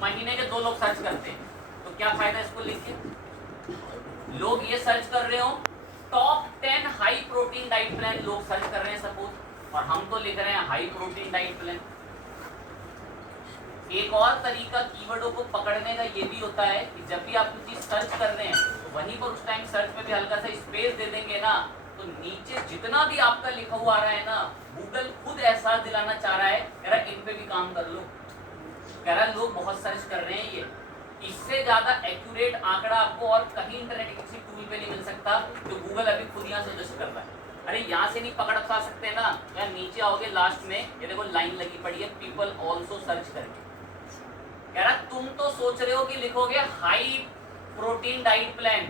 महीने के 2 लोग सर्च करते हैं, तो क्या फायदा इसको लिख के? लोग ये सर्च कर रहे हो top 10 high protein diet plan लोग सर्च कर रहे हैं सपोज, और हम तो लिख रहे हैं हाई प्रोटीन डाइट प्लान। एक और तरीका कीवर्डों को पकड़ने का ये भी होता है कि जब भी आप कुछ चीज सर्च कर रहे हैं तो वहीं पर उस टाइम सर्च में भी हल्का सा स्पेस दे देंगे ना, तो नीचे जितना भी आपका लिखा हुआ आ रहा है ना, गूगल खुद एहसास दिलाना चाह रहा है, कह रहा इन पे भी काम कर लो, कह रहा लोग बहुत सर्च कर रहे हैं। ये इससे ज्यादा एक्यूरेट आंकड़ा आपको और कहीं इंटरनेट के किसी टूल पे नहीं मिल सकता, जो गूगल अभी खुद यहाँ सजेस्ट कर रहा है। अरे यहाँ से नहीं पकड़ पा सकते ना, तो यहाँ नीचे आओगे लास्ट में, ये देखो लाइन लगी पड़ी है पीपल ऑल्सो सर्च करके। कह रहा तुम तो सोच रहे हो कि लिखोगे हाई प्रोटीन डाइट प्लान,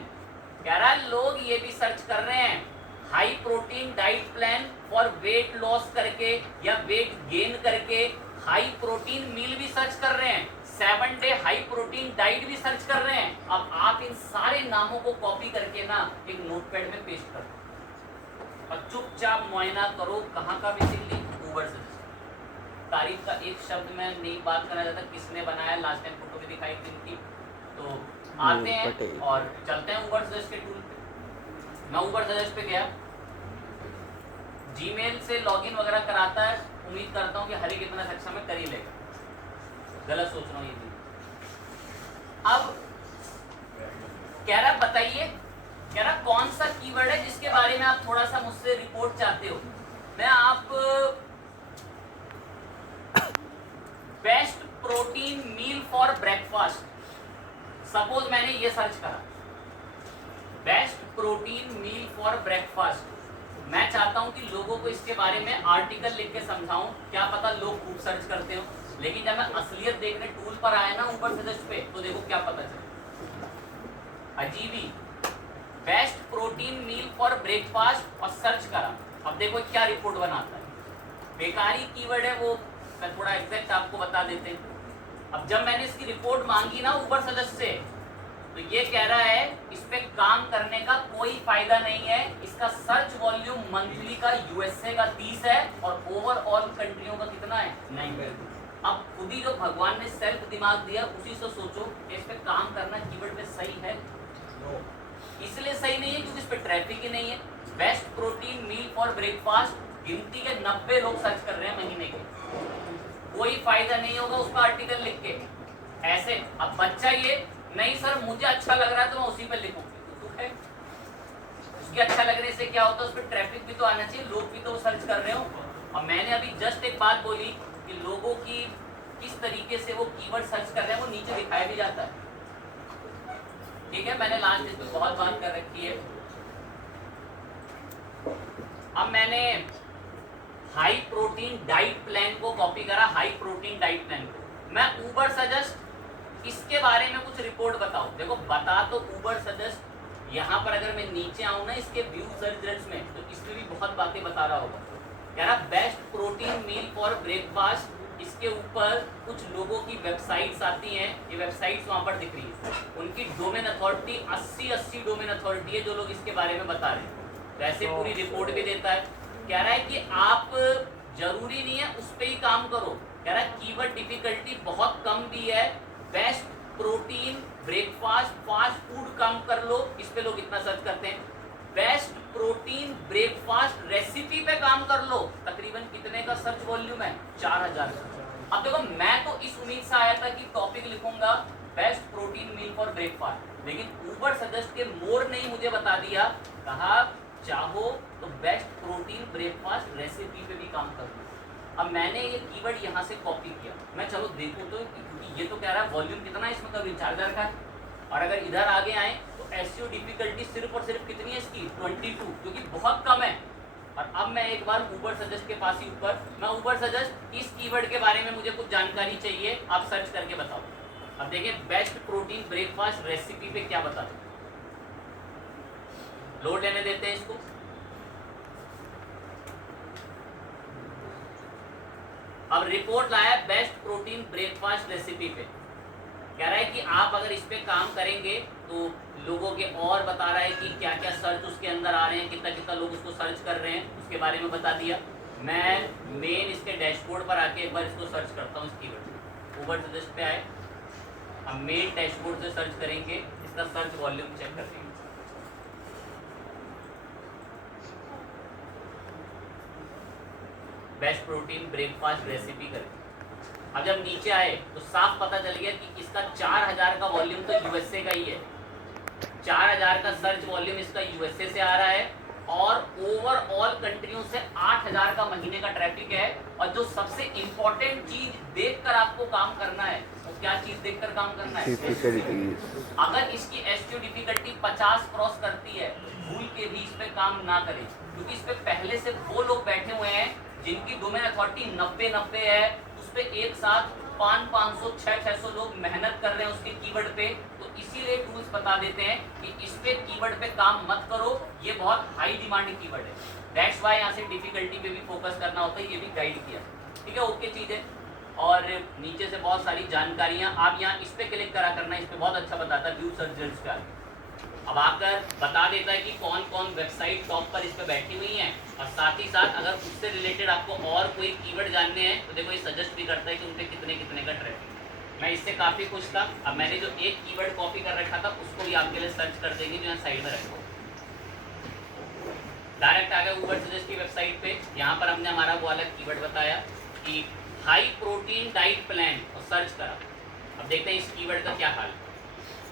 कह रहा लोग ये भी सर्च कर रहे हैं high protein diet plan for weight loss करके या वेट गेन करके, हाई प्रोटीन मील भी सर्च कर रहे हैं, 7 डे हाई प्रोटीन डाइट भी सर्च कर रहे हैं। अब आप इन सारे नामों को कॉपी करके ना एक नोटपैड में पेस्ट कर दो और चुपचाप मुआयना करो कहाँ का बेसिकली गूगल से। तारीफ का एक शब्द में नहीं बात करना चाहता, किसने बनाया, लास्ट टाइम फोटो भी दिखाई थी इनकी, तो आते हैं और चलते हैं उबर सजेस्ट के टूल पे। मैं उबर सजेस्ट पे गया, जीमेल से लॉगिन वगैरह कराता है, उम्मीद करता हूँ कि हर एक इतना सक्षम में कर ही लेगा, गलत सोच रहा हूँ ये भी। अब कह रहा बताइए, कह रहा कौन सा कीवर्ड है जिसके बारे में आप थोड़ा सा मुझसे रिपोर्ट चाहते हो। मैं आप best protein meal for breakfast, suppose मैंने ये सर्च करा best protein meal for breakfast, मैं चाहता हूं कि लोगों को इसके बारे में आर्टिकल लिख के समझाऊं, क्या पता लोग खूब सर्च करते हो, लेकिन जब मैं असलियत देखने टूल पर आया ना ऊपर सजेस्ट पे, तो देखो क्या पता चला, अजीब ही best protein meal for breakfast और सर्च करा। अब देखो क्या रिपोर्ट बनाता है, बेकारी कीवर्ड है वो, मैं थोड़ा एग्जैक्ट आपको बता देते हैं। अब जब मैंने इसकी रिपोर्ट मांगी ना ऊबर सजेस्ट से, तो ये कह रहा है इस पे काम करने का कोई फायदा नहीं है, इसका सर्च वॉल्यूम मंथली का यूएसए का 30 है और ओवरऑल कंट्रियों का कितना है 9। अब खुद ही जो भगवान ने सेल्फ दिमाग दिया उसी से सोचो कि इस पे काम करना कीवर्ड पे सही है, इसलिए सही नहीं है क्योंकि इस पे ट्रैफिक ही नहीं है। Best protein meal for breakfast गिनती के 90 लोग सर्च कर रहे हैं महीने के, कोई फायदा नहीं होगा उसका आर्टिकल लिख के ऐसे। अब बच्चा ये नहीं सर मुझे अच्छा लग रहा है तो मैं उसी पे लिखूंगी, तो है उसके अच्छा लगने से क्या होता है, उस पर ट्रैफिक भी तो आना चाहिए, लोग भी तो सर्च कर रहे हो। और मैंने अभी जस्ट एक बात बोली कि लोगों की किस तरीके से वो कीवर्ड सर्च कर रहे हैं वो नीचे दिखाया भी जाता है, ठीक है। मैंने लास्ट इस पर बहुत बात कर रखी है। अब मैंने हाई प्रोटीन डाइट प्लान को कॉपी करा, हाई प्रोटीन डाइट प्लान को मैं ऊबर सजेस्ट इसके बारे में कुछ रिपोर्ट बताओ। देखो बता तो ऊबर सजेस्ट, यहाँ पर अगर मैं नीचे आऊँ ना इसके व्यू रिजल्ट्स में, तो इसमें भी बहुत बातें बता रहा होगा। कह रहा best protein meal for breakfast, इसके ऊपर कुछ लोगों की वेबसाइट्स आती हैं, ये वेबसाइट्स वहाँ पर दिख रही है, उनकी डोमेन अथॉरिटी 80 डोमेन अथॉरिटी है जो लोग इसके बारे में बता रहे हैं। वैसे पूरी रिपोर्ट भी देता है, कह रहा है कि आप जरूरी नहीं है उस पर ही काम करो, कह रहा है कीवर्ड डिफिकल्टी बहुत कम दी है, best protein breakfast fast food कम कर लो, इस पे लोग इतना सर्च करते हैं। बेस्ट प्रोटीन ब्रेकफास्ट रेसिपी पे काम कर लो, तकरीबन कितने का सर्च वॉल्यूम है 4000। अब देखो मैं तो इस उम्मीद से आया था कि टॉपिक लिखूंगा best protein meal for breakfast, लेकिन ऊबर सजेस्ट के मोर ने ही मुझे बता दिया, कहा चाहो तो बेस्ट प्रोटीन ब्रेकफास्ट रेसिपी पे भी काम कर लो। अब मैंने ये कीवर्ड यहाँ से कॉपी किया, मैं चलो देखूँ तो, क्योंकि ये तो कह रहा है वॉल्यूम कितना है इसमें, कभी 4000 का है, और अगर इधर आगे आए तो एसईओ डिफिकल्टी सिर्फ और सिर्फ कितनी है इसकी 22, जो कि बहुत कम है। और अब मैं एक बार ऊबर सजेस्ट के पास ही ऊपर, मैं ऊबर सजेस्ट इस कीवर्ड के बारे में मुझे कुछ जानकारी चाहिए, आप सर्च करके बताओ। अब देखिए बेस्ट प्रोटीन ब्रेकफास्ट रेसिपी पे क्या बता दो, लोड लेने देते हैं इसको। अब रिपोर्ट लाया बेस्ट प्रोटीन ब्रेकफास्ट रेसिपी पे, कह रहा है कि आप अगर इस पे काम करेंगे तो लोगों के, और बता रहा है कि क्या क्या सर्च उसके अंदर आ रहे हैं, कितना कितना लोग उसको सर्च कर रहे हैं, उसके बारे में बता दिया। मैं मेन इसके डैशबोर्ड पर आके एक बार इसको सर्च करता हूँ, इस कीवर्ड ऊबर सजेस्ट पे आए, अब मेन डैशबोर्ड से सर्च करेंगे, इसका सर्च वॉल्यूम चेक कर लेंगे। बेस्ट प्रोटीन ब्रेकफास्ट रेसिपी करें। अब जब नीचे आए तो साफ पता चल गया कि इसका 4000 का वॉल्यूम तो यूएसए का ही है। 4000 का सर्च वॉल्यूम इसका यूएसए से आ रहा है और ओवरऑल कंट्रियों से 8000 का महीने का ट्रैफिक है। और जो सबसे इंपॉर्टेंट चीज देखकर आपको काम करना है, वो क्या चीज देखकर काम करना है? अगर इसकी एसक्यू डिफिकल्टी 50 क्रॉस करती है, भूल के भी इस पे काम ना करें, क्योंकि इस पे पहले से वो लोग बैठे हुए हैं जिनकी डोमेन अथॉरिटी 90 है। उस पे एक साथ 500 600 लोग मेहनत कर रहे हैं उसके कीवर्ड पे। तो इसीलिए टूल्स बता देते हैं कि इस पे कीवर्ड पे काम मत करो, ये बहुत हाई डिमांडिंग कीवर्ड है। दैट्स व्हाई यहाँ से डिफिकल्टी पे भी फोकस करना होता है, ये भी गाइड किया। ठीक है, ओके चीज है। और नीचे से बहुत सारी जानकारियां आप यहाँ इस पे क्लिक करा करना, इस पे बहुत अच्छा बताता है व्यू सर्च रिजल्ट्स का। अब आकर बता देता है कि कौन कौन वेबसाइट टॉप पर इस पे बैठी हुई हैं, और साथ ही साथ अगर उससे रिलेटेड आपको और कोई कीवर्ड जानने हैं तो देखो ये सजेस्ट भी करता है कि उन पे कितने कितने का ट्रैफिक। मैं इससे काफ़ी खुश था। अब मैंने जो एक कीवर्ड कॉपी कर रखा था उसको भी आपके लिए सर्च कर देंगे, जो यहाँ साइड में रखो। डायरेक्ट आ गया ऊबर सजेस्ट की वेबसाइट पे। यहाँ पर हमने हमारा वो अलग कीवर्ड बताया कि हाई प्रोटीन डाइट प्लान, और सर्च करा। अब देखते हैं इस कीवर्ड का क्या हाल।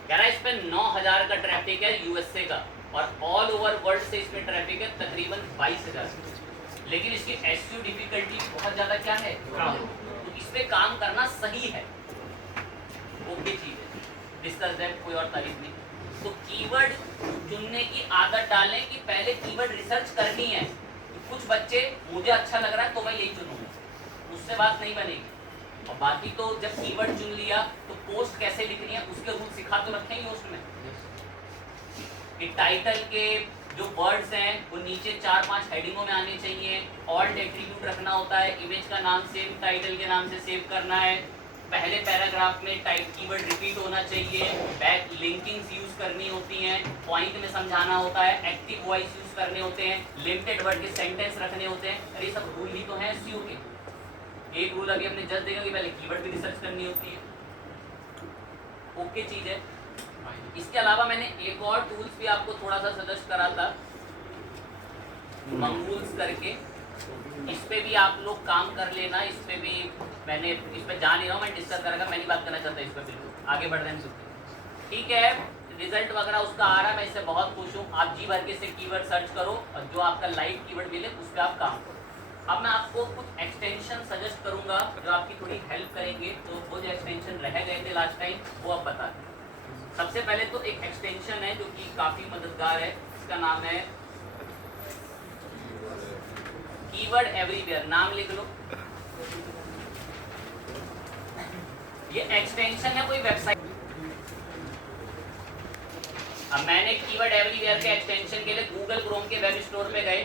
कह रहा है इस पे 9000 का ट्रैफिक है यूएसए का, और ऑल ओवर वर्ल्ड से इसमें ट्रैफिक है तकरीबन 22000। लेकिन इसकी एसक्यू डिफिकल्टी बहुत ज़्यादा क्या है, तो इस पे काम करना सही है, ओके चीज़ है। डिस्कस दैट, कोई और तारीफ नहीं। तो कीवर्ड चुनने की आदत डालें कि पहले कीवर्ड रिसर्च करनी है। कुछ बच्चे मुझे अच्छा लग रहा है तो मैं यही चुनूंगा, उससे बात नहीं बनेगी। और बाकी तो जब कीवर्ड चुन लिया तो पोस्ट कैसे लिखनी है उसके रूल सिखा तो रखे ही उसमें, कि टाइटल के जो वर्ड्स हैं वो नीचे 4-5 हेडिंगों में आने चाहिए। ऑल्ट एट्रीब्यूट रखना होता है, इमेज का नाम सेम टाइटल के नाम से सेव करना है। पहले पैराग्राफ में टाइप कीवर्ड रिपीट होना चाहिए। बैक लिंकिंग्स यूज करनी होती हैं, पॉइंट में समझाना होता है, एक्टिव वॉइस यूज करने होते हैं, लिमिटेड वर्ड के सेंटेंस रखने होते हैं। अरे सब रूल ही तो हैं एसईओ के। एक रूल अभी हमने जस्ट देखा कि पहले कीवर्ड भी रिसर्च करनी होती है, ओके चीज है। इसके अलावा मैंने एक और टूल्स भी आपको थोड़ा सा सजेस्ट करा था, मंगूल्स करके। इस पे भी आप लोग काम कर लेना। इस पे भी मैंने इस पे जा नहीं रहा हूँ, मैं डिस्कस करेगा, मैं नहीं बात करना चाहता इस पे, बिल्कुल आगे बढ़ रहे हैं। ठीक है, रिजल्ट वगैरह उसका आ रहा है, मैं इससे बहुत खुश हूँ। आप जी भर के से कीवर्ड सर्च करो और जो आपका लाइव कीवर्ड मिले उस पर आप काम करो। अब मैं आपको कुछ एक्सटेंशन सजेस्ट करूंगा जो आपकी थोड़ी हेल्प करेंगे। तो वो जो एक्सटेंशन रह गए थे लास्ट टाइम वो अब बता दें। सबसे पहले तो एक एक्सटेंशन है जो कि काफ़ी मददगार है, इसका नाम है कीवर्ड एवरीवेयर। नाम लिख लो। ये एक्सटेंशन है कोई वेबसाइट। अब मैंने कीवर्ड एवरीवेयर के एक्सटेंशन के लिए गूगल क्रोम के वेब स्टोर पे गए।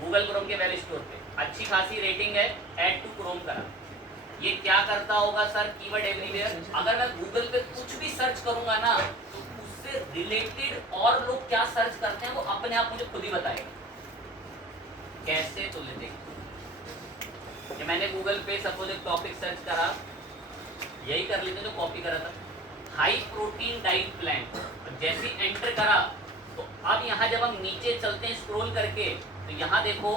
गूगल क्रोम के वेब स्टोर पे अच्छी खासी रेटिंग है, ऐड टू क्रोम करा। ये क्या करता होगा सर कीवर्ड एवरीवेयर? अगर मैं गूगल पे कुछ भी सर्च करूंगा ना तो उससे रिलेटेड और लोग क्या सर्च करते हैं वो अपने आप मुझे खुद ही बताएगा। कैसे? तो ले देखिए, ये मैंने गूगल पे सपोज एक टॉपिक सर्च करा, यही कर लेते जो कॉपी करा था, हाई प्रोटीन डाइट प्लान। जैसे एंटर करा तो अब यहाँ जब हम नीचे चलते हैं स्क्रॉल करके तो यहाँ देखो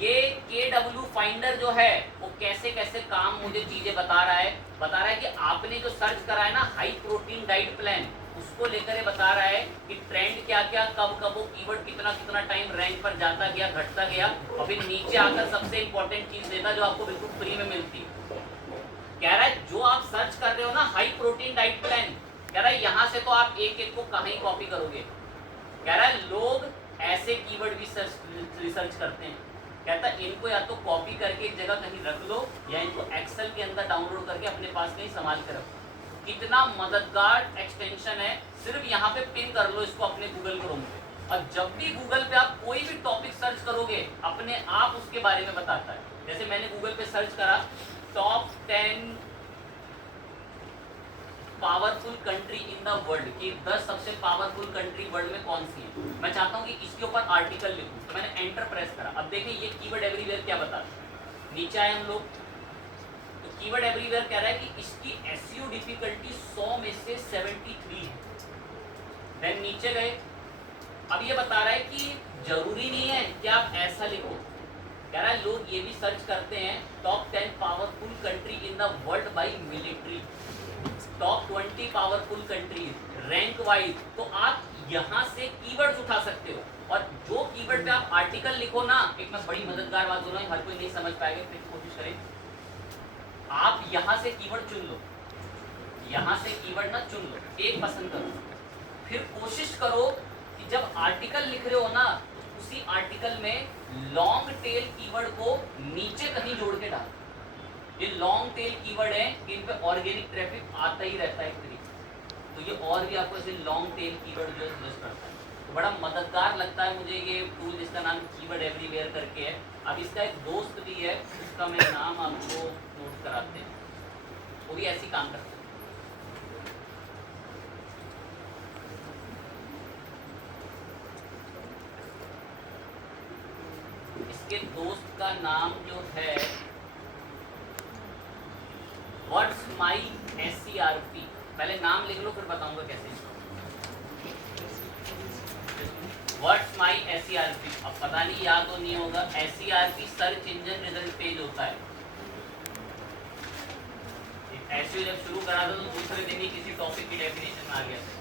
ये KW फाइंडर जो है वो कैसे कैसे काम मुझे चीजें बता रहा है कि आपने जो सर्च करा है ना हाई प्रोटीन डाइट प्लान, उसको लेकर बता रहा है कि ट्रेंड क्या क्या, कब कब वो कीवर्ड कितना कितना टाइम रैंक पर जाता गया, घटता गया। और फिर नीचे आकर सबसे इंपॉर्टेंट चीज देता जो आपको बिल्कुल फ्री में मिलती है। कह रहा है जो आप सर्च कर रहे हो ना हाई प्रोटीन डाइट प्लान, कह रहा है यहाँ से तो आप एक एक को कहाँ ही कॉपी करोगे। कह रहा है लोग ऐसे कीवर्ड भी रिसर्च करते हैं। कहता है इनको या तो कॉपी करके एक जगह कहीं रख लो या इनको एक्सेल के अंदर डाउनलोड करके अपने पास कहीं संभाल कर रखो। कितना मददगार एक्सटेंशन है, सिर्फ यहाँ पे पिन कर लो इसको अपने गूगल क्रोम पे, और जब भी गूगल पे आप कोई भी टॉपिक सर्च करोगे अपने आप उसके बारे में बताता है। जैसे मैंने गूगल पे सर्च करा top 10 powerful country in the world की 10 सबसे पावरफुल कंट्री वर्ल्ड में कौन सी है, मैं चाहता हूँ कि इसके ऊपर आर्टिकल लिखूं। तो मैंने एंटर प्रेस करा। अब देखिए ये कीवर्ड एवरीवेयर क्या बताता है। नीचे आए हम लोग तो कीवर्ड एवरीवेयर कह रहा है कि इसकी एसईओ डिफिकल्टी 100 में से 73 है। देन नीचे गए, अब ये बता रहा है कि जरूरी नहीं है कि आप ऐसा लिखो, कह रहा है लोग ये भी सर्च करते हैं top 10 powerful country in the world by military, top 20 powerful countries rank wise, तो आप यहाँ से कीवर्ड्स उठा सकते हो और जो कीवर्ड पे आप आर्टिकल लिखो ना, एक मैं बड़ी मददगार बात बोल रहा हूँ, हर कोई नहीं समझ पाएगा, फिर कोशिश करें, आप यहाँ से कीवर्ड चुन लो, यहाँ से कीवर्ड ना चुन लो, एक पसंद करो, फिर कोशिश करो कि जब आर्टिकल लिख रहे हो ना तो उसी आर्टिकल में लॉन्ग टेल कीवर्ड को नीचे कहीं जोड़ के डालो। ये लॉन्ग टेल कीवर्ड है, इन पे ऑर्गेनिक ट्रैफिक आता ही रहता है एक तरीके से, तो ये और भी आपको ऐसे लॉन्ग टेल कीवर्ड जो सजेस्ट करता है, तो बड़ा मददगार लगता है मुझे ये टूल जिसका नाम कीवर्ड एवरीवेयर करके है। अब इसका एक दोस्त भी है, उसका मैं नाम आपको नोट कराते हैं, वो भी ऐसी काम करता है। इसके दोस्त का नाम जो है व्हाट्स माई SCRP, पहले नाम लिख लो फिर बताऊंगा कैसे। व्हाट्स माई SCRP, अब पता नहीं याद तो नहीं होगा, SCRP search engine result page होता है। ऐसे जब शुरू करा था तो दूसरे दिन ही किसी टॉपिक की डेफिनेशन में आ गया था।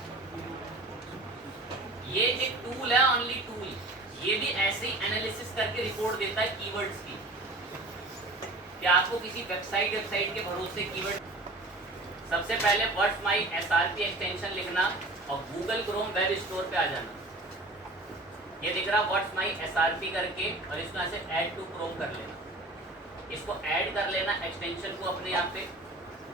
ये एक टूल है, ओनली टूल, ये भी ऐसे ही एनालिसिस करके रिपोर्ट देता है कीवर्ड्स की, कि आपको किसी वेबसाइट के भरोसे कीवर्ड, सबसे पहले व्हाट्स माई SRP एक्सटेंशन लिखना और गूगल क्रोम वेब स्टोर पे आ जाना, ये दिख रहा व्हाट्स माई SRP करके, और इसको ऐसे ऐड टू क्रोम कर लेना, इसको ऐड कर लेना एक्सटेंशन को अपने यहाँ पे।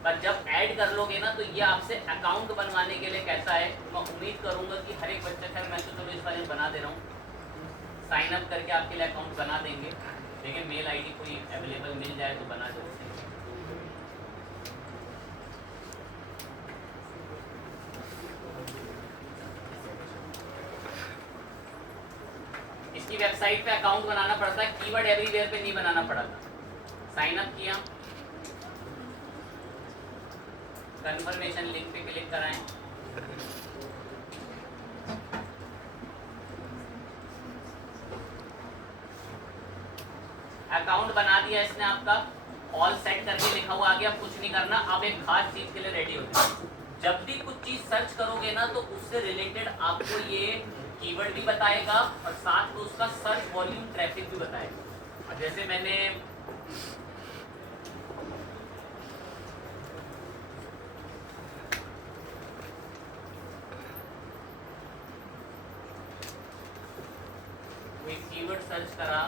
पर जब ऐड कर लोगे ना तो ये आपसे अकाउंट बनवाने के लिए कहता है, मैं उम्मीद करूंगा कि हर एक बच्चे, खैर मैं तो चलो इस बारे में बना दे रहा हूँ, साइन अप करके आपके लिए अकाउंट बना देंगे, लेकिन मेल आईडी कोई अवेलेबल मिल जाए तो बना दो। इसकी वेबसाइट पे अकाउंट बनाना पड़ता है, कीवर्ड एवरीवेयर पे नहीं बनाना पड़ता। साइन अप किया, कंफर्मेशन लिंक पे क्लिक कराएं, अकाउंट बना दिया इसने आपका, ऑल सेट करके लिखा हुआ आ गया, कुछ नहीं करना। अब एक खास चीज के लिए रेडी हो जाए, जब भी कुछ चीज सर्च करोगे ना तो उससे रिलेटेड आपको ये कीवर्ड भी बताएगा और साथ में उसका सर्च वॉल्यूम ट्रैफिक भी बताएगा। जैसे मैंने कोई कीवर्ड सर्च करा,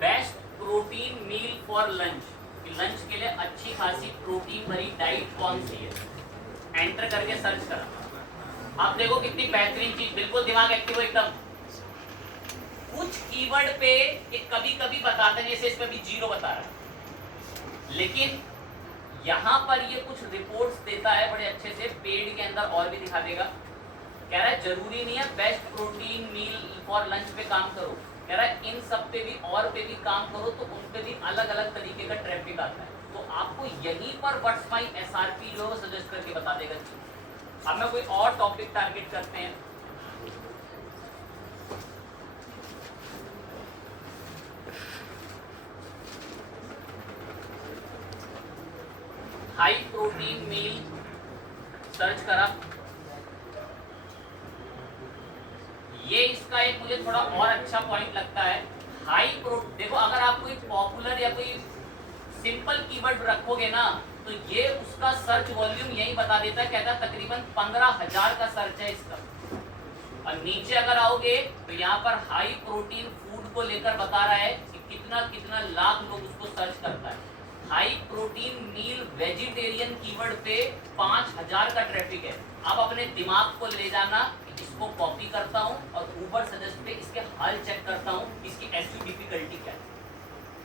best protein meal for lunch, lunch के लिए अच्छी खासी प्रोटीन भरी डाइट कौन सी है, एंटर करके सर्च करा। आप देखो कितनी बेहतरीन चीज, बिल्कुल दिमाग एक्टिव हो एकदम। कुछ कीवर्ड पे एक कभी कभी बताता है, जैसे इसमें भी 0 बता रहा है, लेकिन यहाँ पर ये कुछ रिपोर्ट्स देता है बड़े अच्छे से, पेड के अंदर और भी दिखा देगा। कह रहा है जरूरी नहीं है best protein meal for lunch पे काम करो, कह रहा है इन सब पे भी और पे भी काम करो, तो उन पे भी अलग अलग तरीके का ट्रैफिक आता है। तो आपको यहीं पर व्हाट्स माई SRP जो है सजेस्ट करके बता देगा। अब मैं कोई और टॉपिक टारगेट करते हैं, हाई प्रोटीन मील सर्च करा, ये इसका एक मुझे थोड़ा और अच्छा पॉइंट लगता है। हाई प्रोटीन, देखो अगर आप कोई पॉपुलर या कोई सिंपल कीवर्ड रखोगे ना तो ये उसका सर्च वॉल्यूम यही बता देता है, कहता है तकरीबन 15,000 का सर्च है इसका। और नीचे अगर आओगे तो यहाँ पर हाई प्रोटीन फूड को लेकर बता रहा है कि कितना कितना लाख लोग उसको सर्च करता है। High protein meal vegetarian keyword पे 5,000 का ट्रैफिक है। अब अपने दिमाग को ले जाना, इसको कॉपी करता हूँ और ऊपर सजेस्ट पे इसके हाल चेक करता हूँ, इसकी एसईओ डिफिकल्टी क्या है,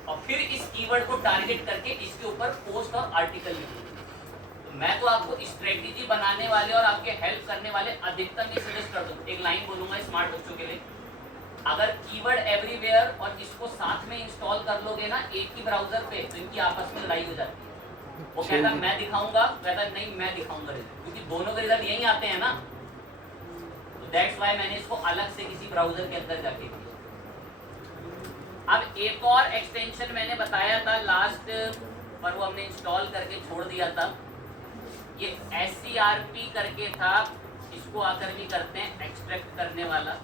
और फिर इस कीवर्ड को टारगेट करके इसके ऊपर पोस्ट और आर्टिकल लिखूंगा। तो मैं तो आपको स्ट्रेटेजी बनाने वाले और आपके हेल्प करने वाले अधिकतम ये सजेस्ट कर दूँ। एक लाइन बोलूंगा स्मार्ट बच्चों के लिए, अगर कीवर्ड एवरीवेयर और इसको साथ में इंस्टॉल कर लोगे ना एक ही ब्राउजर पे, तो इनकी आपस में लड़ाई हो जाती है। वो कहता मैं दिखाऊंगा, कहता नहीं मैं दिखाऊंगा रिजल्ट, क्योंकि दोनों के रिजल्ट यही आते हैं ना। तो दैट्स व्हाई मैंने इसको अलग से किसी ब्राउजर के अंदर जाके किया। अब एक और एक्सटेंशन मैंने बताया था लास्ट पर, वो हमने इंस्टॉल करके छोड़ दिया था। ये SCRP करके था, इसको आकर भी करते हैं एक्सट्रैक्ट करने वाला।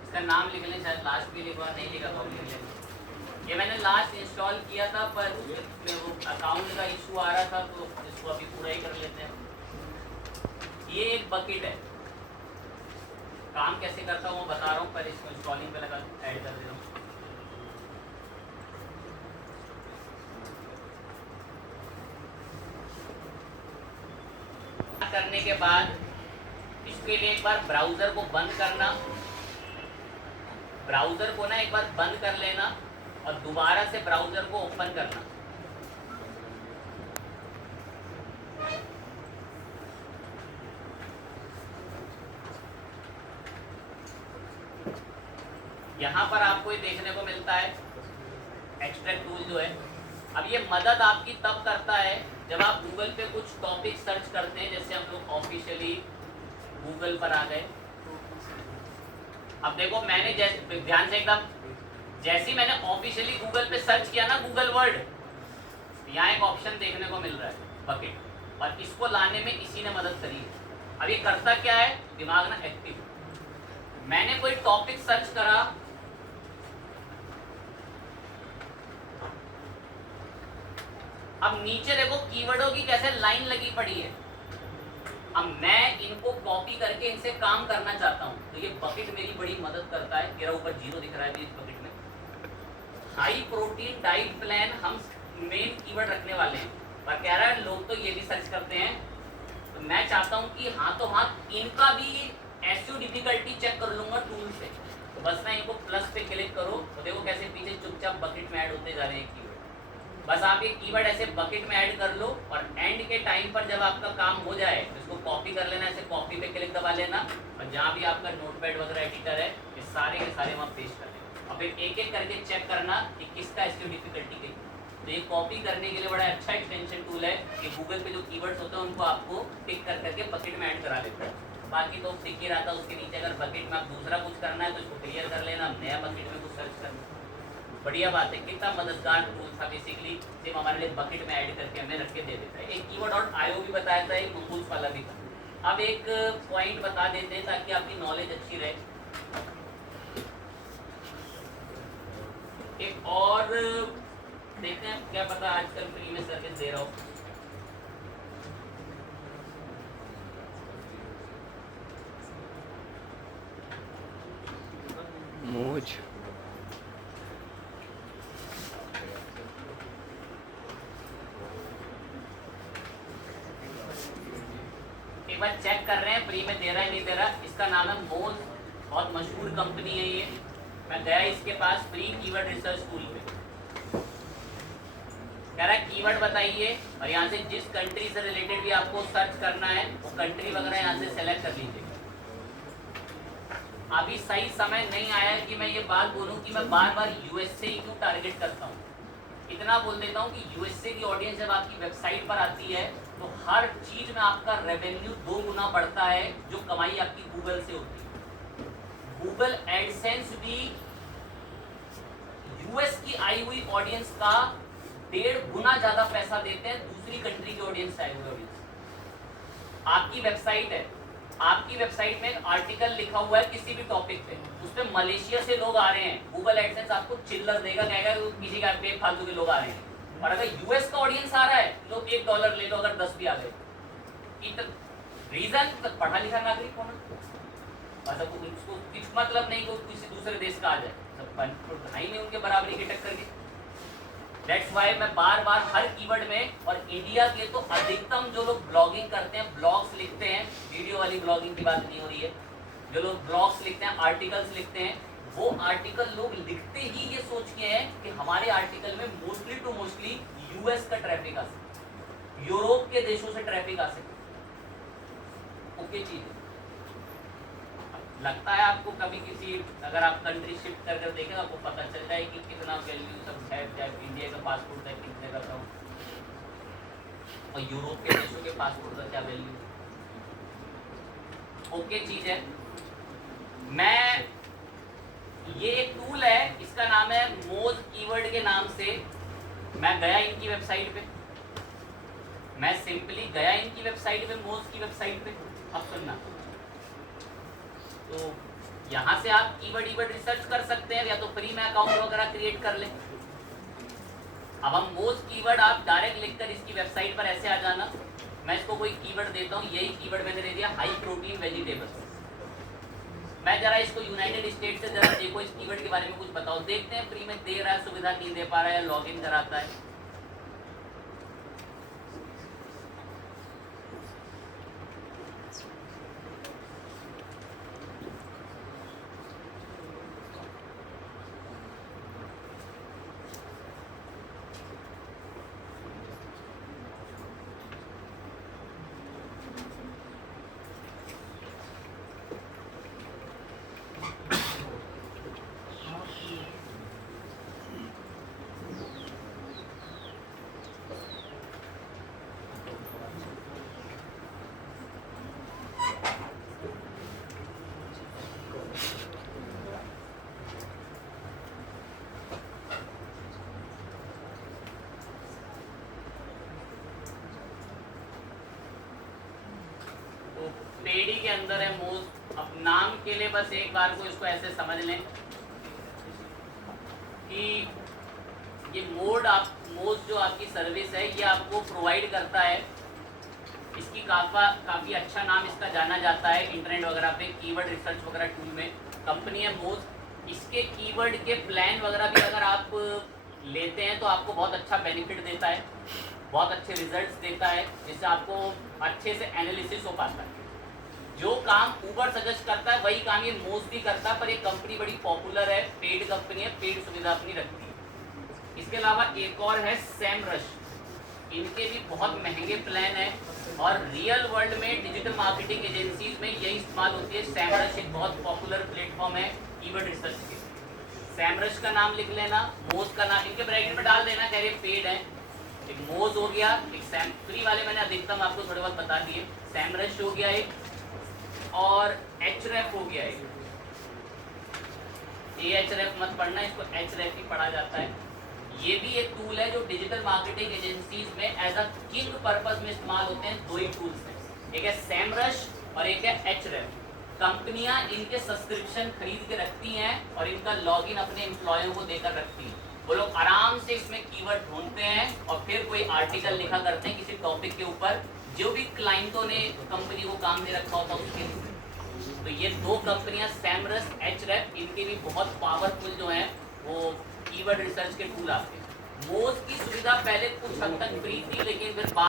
इसका नाम लिख लें, शायद लास्ट भी लिखवा, नहीं लिखा तो लिख लें। ये मैंने लास्ट इंस्टॉल किया था पर उसमें वो अकाउंट का इशू आ रहा था, तो इसको अभी पूरा ही कर लेते हैं। ये एक बकेट है, काम कैसे करता हूँ बता रहा हूँ, पर इसको इंस्टॉलिंग पे लगा ऐड कर दे रहा हूँ। करने के बाद इसके लिए एक बार ब्राउजर को बंद करना, ब्राउजर को ना एक बार बंद कर लेना और दोबारा से ब्राउजर को ओपन करना। यहां पर आपको ये देखने को मिलता है एक्सट्रैक्ट टूल जो है। अब ये मदद आपकी तब करता है जब आप गूगल पे कुछ टॉपिक सर्च करते हैं, जैसे हम लोग ऑफिशियली गूगल पर आ गए। अब देखो मैंने जैसे ध्यान से एकदम, जैसे ही मैंने ऑफिशियली गूगल पे सर्च किया ना गूगल वर्ड, यहाँ एक ऑप्शन देखने को मिल रहा है बकेट, और इसको लाने में इसी ने मदद करी है। अब ये करता क्या है, दिमाग ना एक्टिव। मैंने कोई टॉपिक सर्च करा, अब नीचे देखो कीवर्डों की कैसे लाइन लगी पड़ी है। अब मैं इनको कॉपी करके इनसे काम करना चाहता हूं, तो ये बकेट मेरी बड़ी मदद करता है। मेरा ऊपर 0 दिख रहा है इस बकेट में। हाई प्रोटीन डाइट प्लान हम मेन कीवर्ड रखने वाले हैं, पर कह रहा है लोग तो ये भी सर्च करते हैं, तो मैं चाहता हूं कि हाथों हाथ इनका भी एसईओ डिफिकल्टी चेक कर लूंगा टूल से। तो बस ना इनको प्लस पे क्लिक करो, तो देखो कैसे पीछे चुपचाप बकेट में ऐड होते जा रहे हैं कीवर्ड। बस आप ये कीवर्ड ऐसे बकेट में ऐड कर लो, और एंड के टाइम पर जब आपका काम हो जाए तो इसको कॉपी कर लेना, ऐसे कॉपी पे क्लिक दबा लेना, और जहाँ भी आपका नोटपैड वगैरह एडिटर है ये सारे के सारे वहाँ पेस्ट कर लेना। और फिर एक एक करके चेक करना कि किसका एसईओ डिफिकल्टी कितनी। तो ये कॉपी करने के लिए बड़ा अच्छा एक्सटेंशन टूल है कि गूगल पे जो कीवर्ड्स होते हैं उनको आपको पिक कर करके बकेट में ऐड करा लेता है। बाकी तो दिख ही रहा था उसके नीचे, अगर बकेट में आप दूसरा कुछ करना है तो इसको क्लियर कर लेना, नया बकेट में कुछ सर्च करना। बढ़िया बात है, कितना मददगार टूल था। बेसिकली सिर्फ हमारे लिए बकेट में ऐड करके हमें रख के दे देता है। एक कीवर्ड.io भी बताया था, एक मंगूस वाला भी था। अब एक पॉइंट बता देते हैं ताकि आपकी नॉलेज अच्छी रहे। एक और देखते हैं, क्या पता आजकल फ्री में सर्विस दे रहा हूँ। मोज एक बार चेक कर रहे हैं फ्री में दे रहा है नहीं दे रहा। इसका नाम है मोज, बहुत मशहूर कंपनी है ये। मैं गया इसके पास फ्री कीवर्ड रिसर्च टूल पे, कह रहा है कीवर्ड बताइए, और यहाँ से जिस कंट्री से रिलेटेड भी आपको सर्च करना है वो कंट्री वगैरह यहाँ से सेलेक्ट कर लीजिए। अभी सही समय नहीं आया कि मैं ये बात बोलूँ कि मैं बार बार यूएसए ही क्यों टारगेट करता हूँ। इतना बोल देता हूँ कि यूएसए की ऑडियंस जब आपकी वेबसाइट पर आती है तो हर चीज में आपका रेवेन्यू 2 गुना बढ़ता है, जो कमाई आपकी गूगल से होती है। गूगल एडसेंस भी यूएस की आई हुई ऑडियंस का 1.5 गुना ज्यादा पैसा देते हैं दूसरी कंट्री की ऑडियंस से आई हुई ऑडियंस। आपकी वेबसाइट है, आपकी वेबसाइट में एक आर्टिकल लिखा हुआ है किसी भी टॉपिक पे, उस पे मलेशिया से लोग आ रहे हैं, गूगल एडसेंस आपको चिल्लर देगा, कहेगा किसी का बेफालतू के लोग आ रहे हैं। और अगर यूएस का ऑडियंस आ रहा है तो $1 ले लो, अगर 10 भी आ गए। रीजन पढ़ा लिखा नागरिक होना, उसको कुछ मतलब नहीं कि किसी दूसरे देश का आ जाए, सब भाई में उनके बराबरी की टक्कर की। दैट्स वाई मैं बार बार हर कीवर्ड में, और इंडिया के तो अधिकतम जो लोग ब्लॉगिंग करते हैं, ब्लॉग्स लिखते हैं, वीडियो वाली ब्लॉगिंग की बात नहीं हो रही है, जो लोग ब्लॉग्स लिखते हैं, आर्टिकल्स लिखते हैं, वो आर्टिकल लोग लिखते ही ये सोच के हैं कि हमारे आर्टिकल में मोस्टली टू मोस्टली यूएस का ट्रैफिक आ सके, यूरोप के देशों से ट्रैफिक आ सके। ओके चीज है। लगता है आपको कभी किसी, अगर आप कंट्री शिफ्ट कर कर देखें आपको पता चल जाए कि कितना वैल्यू सब है, चाहे इंडिया का पासपोर्ट है कितने का था और यूरोप के देशों के पासपोर्ट का क्या वैल्यू। ओके चीज है। मैं ये एक टूल है, इसका नाम है मोज कीवर्ड के नाम से। मैं गया इनकी वेबसाइट पे, मैं सिंपली गया इनकी वेबसाइट पे, मोज की वेबसाइट पे। अब सुनना, तो यहाँ से आप कीवर्ड रिसर्च कर सकते हैं, या तो फ्री में अकाउंट वगैरह क्रिएट कर लें। अब हम मोज कीवर्ड आप डायरेक्ट लिखकर इसकी वेबसाइट पर ऐसे आ जाना। मैं इसको कोई कीवर्ड देता हूँ, यही कीवर्ड मैंने दे दिया हाई प्रोटीन वेजिटेबल्स। मैं जरा इसको यूनाइटेड स्टेट से जरा देखो, इस कीवर्ड के बारे में कुछ बताओ, देखते हैं फ्री में दे रहा है, सुविधा नहीं दे पा रहा है, लॉग इन कराता है। पेडी के अंदर है मोज। अब नाम के लिए बस एक बार को इसको ऐसे समझ लें कि ये मोज जो आपकी सर्विस है ये आपको प्रोवाइड करता है। इसकी काफ़ी अच्छा नाम इसका जाना जाता है इंटरनेट वगैरह पे, कीवर्ड रिसर्च वगैरह टूल में। कंपनी है मोज। इसके कीवर्ड के प्लान वगैरह भी अगर आप लेते हैं तो आपको बहुत अच्छा बेनिफिट देता है, बहुत अच्छे रिजल्ट्स देता है, जिससे आपको अच्छे से एनालिसिस हो पाता है। जो काम ऊबर सजेस्ट करता है वही काम ये मोज भी करता है, पर ये कंपनी बड़ी पॉपुलर है, पेड कंपनी है, पेड सुविधा अपनी रखती है। इसके अलावा एक और है सैमरश। इनके भी बहुत महंगे प्लान है और रियल वर्ल्ड में डिजिटल मार्केटिंग एजेंसीज में यही इस्तेमाल होती है। सैमरश एक बहुत पॉपुलर प्लेटफॉर्म है कीवर्ड रिसर्च के। सैमरश का नाम लिख लेना, मोज का नाम इनके ब्रैकेट में डाल देना, कह रहे पेड है। एक मोज हो गया, एक फ्री वाले मैंने अधिकतम आपको थोड़े बहुत बता दिए। सैमरश हो गया एक, और एचरेफ हो गया एक। एचरेफ मत पढ़ना, इसको एचरेफ ही पढ़ा जाता है। ये भी एक टूल है जो डिजिटल मार्केटिंग एजेंसीज में एज अ किंग पर्पस में इस्तेमाल होते हैं। दो ही टूल्स हैं, एक है सैमरश और एक है एचरेफ। कंपनियां इनके सब्सक्रिप्शन खरीद के रखती हैं और इनका लॉगिन अपने एम्प्लॉयों को देकर रखती हैं। वो लोग आराम से इसमें कीवर्ड ढूंढते हैं और फिर कोई आर्टिकल लिखा करते हैं किसी टॉपिक के ऊपर, जो भी क्लाइंटों ने कंपनी को काम दे रखा होता उसके। तो ये दो कंपनियां सैमरश, एचरेफ, इनके भी बहुत पावरफुल जो हैं वो कीवर्ड रिसर्च के टूल आते हैं। मोज की सुविधा पहले कुछ हद तक फ्री थी, लेकिन फिर